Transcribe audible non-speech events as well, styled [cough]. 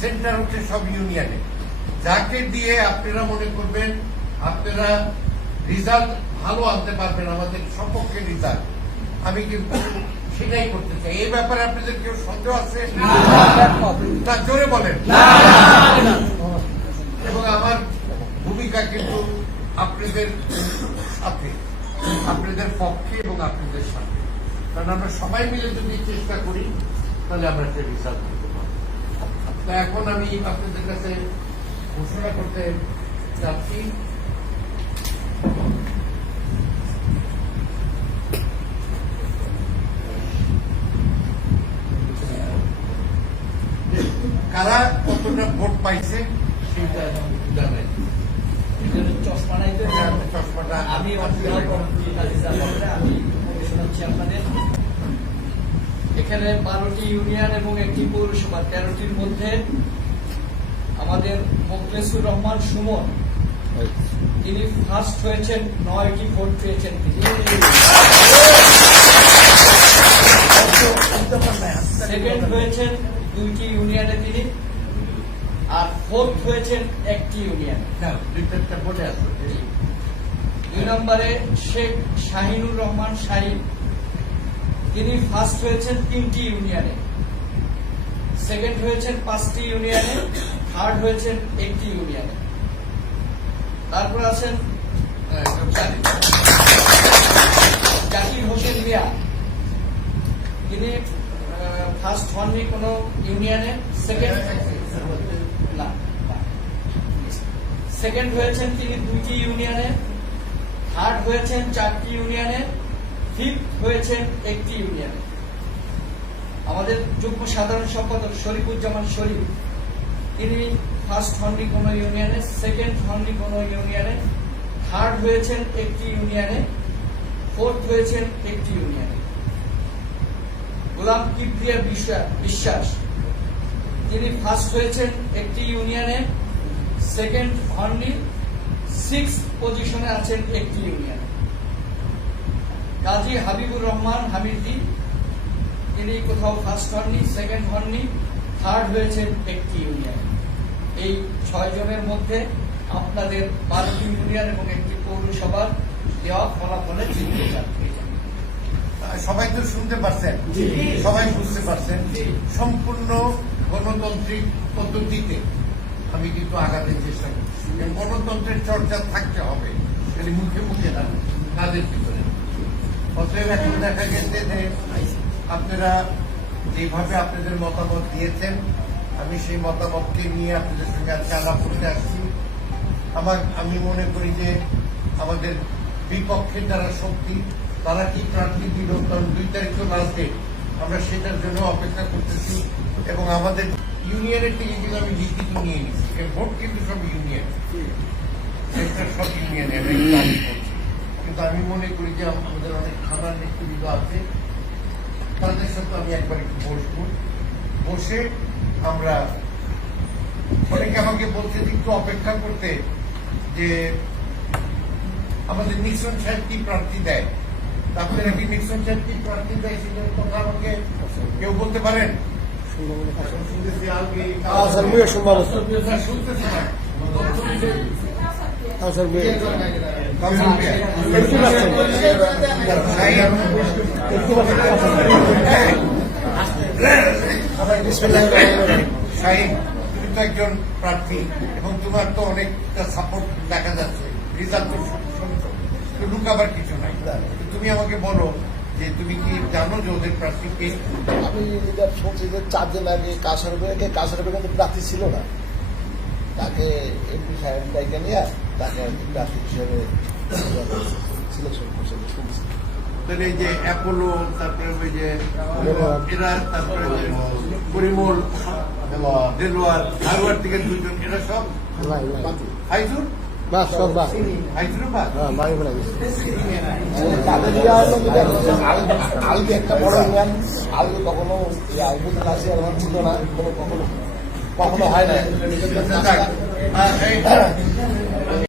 Centre হচ্ছে সব ইউনিয়নে। যাকে দিয়ে আপনারা মনে করবেন আপনারা রিজাল্ট ভালো আনতে পারবেন আমাদের সপক্ষে রেজাল্ট আমি কিন্তু সেটাই করতে চাই। এই ব্যাপারে আপনাদের কেউ সন্দেহ আছে? না জোরে বলেন। এবং আমার ভূমিকা কিন্তু আপনাদের সাথে আপনাদের পক্ষে এবং আপনাদের সাথে। কারণ আমরা সবাই মিলে যদি চেষ্টা করি তাহলে আমরা একটা রেজাল্ট তা এখন আমি আপনাদের কাছে ঘোষণা করতে যাচ্ছি। কারা কতটা ভোট পাইছে সেটা জানাই। চশমানাইতে চশমাটা আমি এখানে বারোটি ইউনিয়ন এবং একটি পৌরসভা। তেরোটির মধ্যে আমাদের মোখলেসুর রহমান সুমন তিনি ফার্স্ট হয়েছেন নয়টি ভোট পেয়েছেন তিনি। সেকেন্ড হয়েছেন দুইটি ইউনিয়নে তিনি। আর ফোর্থ হয়েছেন একটি ইউনিয়ন। আসো দুই নম্বরে শেখ শাহিনুর রহমান শাহিন তিনি ফার্স্ট হয়েছেন তিনটি ইউনিয়নে সেকেন্ড হয়েছেন পাঁচটি ইউনিয়নে থার্ড হয়েছেন একটি ইউনিয়নে তারপর আছেন। জাকির হোসেন মিয়া। তিনি ফার্স্ট হননি কোনো ইউনিয়নে সেকেন্ড সেকেন্ড হয়েছেন তিনি দুইটি ইউনিয়নে থার্ড হয়েছেন চারটি ইউনিয়নে ফিফথ হয়েছেন একটি ইউনিয়নে। আমাদের যুগ্ম সাধারণ সম্পাদক শরীফুজ্জামান শরীফ, তিনি ফার্স্ট হননি কোনো ইউনিয়নে সেকেন্ড হননি কোনো ইউনিয়নে থার্ড হয়েছেন একটি ইউনিয়নে ফোর্থ হয়েছেন একটি ইউনিয়নে। গোলাম কিপ্রিয়া বিশ্বা- বিশ্বাস, তিনি ফার্স্ট হয়েছেন একটি ইউনিয়নে সেকেন্ড হননি সিক্স পজিশনে আছেন একটি ইউনিয়নে। কাজী হাবিবুর রহমান হামিদি তিনি কোথাও ফার্স্ট হননি সেকেন্ড হননি থার্ড হয়েছেন একটি ইউনিয়ন এই ছয় জনের মধ্যে আপনাদের বারোটি ইউনিয়ন এবং একটি পৌরসভার দেওয়া ফলাফলে সবাই তো শুনতে পারছেন? সবাই বুঝতে পারছেন? সম্পূর্ণ গণতান্ত্রিক পদ্ধতিতে আমি কিন্তু আগাতে চেষ্টা করছি। গণতন্ত্রের চর্চা থাকতে হবে। মুখে মুখে না অতএব এখন দেখা গেছে যে আপনারা যেভাবে আপনাদের মতামত দিয়েছেন, আমি সেই মতামতকে নিয়ে আপনাদের সঙ্গে আজকে আলাপ করতে আসছি। আমার, আমি মনে করি যে আমাদের বিপক্ষের যারা শক্তি, তারা কি প্রার্থী দিল? কারণ দুই তারিখ তো আমরা সেটার জন্য অপেক্ষা করতেছি এবং আমাদের ইউনিয়নের থেকে কিন্তু আমি লিখিত নিয়ে নিচ্ছি। ভোট কিন্তু সব ইউনিয়ন। সব ইউনিয়নে আমি দাবি করছি কিন্তু আমি মনে করি যে আমাদের অনেক থানার নেতৃবৃন্দ আছে তাদের সাথে আমি একবার একটু বসবো বসে আমরা অনেকে আমাকে বলছে একটু অপেক্ষা করতে যে আমাদের নিক্সন সাহেব কি প্রার্থী দেয় তা আপনারা কি নিক্সন সাহেব কি প্রার্থী দেয় সেটার কথা আমাকে কেউ বলতে পারেন শুনতেছি হ্যাঁ, অবশ্য। স্যার, শুনতেছি না। স্যার বে- কাউন্সিল কে? দেখতে পাচ্ছেন সাহেব, দেখতে পাচ্ছেন বিসমিল্লাহির রহমানির রহিম। শাহিন তুমি তো একজন প্রার্থী এবং তোমার তো অনেকটা সাপোর্ট দেখা যাচ্ছে রেজাল্ট তো কিছু নাই তুমি আমাকে বলো যে তুমি কি জানো যে ওদের আমি এটা শুনছি যে চার দিন আগে কাসারবেগে কাসারবে কিন্তু প্রার্থী ছিল না তাকে এমপি সাহেব ডাইকে নিয়ে তাকে আর হিসেবে সিলেকশন করছে শুনছি তাহলে এই যে অ্যাপোলো তারপরে ওই যে। এরা তারপরে পরিমল দেলোয়ার ধারওয়ার থেকে দুজন এরা সব হাইজুর হ্যাঁ আলগে একটা বড় আলগে কখনো কাছে আমার ছিল না কখনো কখনো হয় না। আহ, এই- [coughs]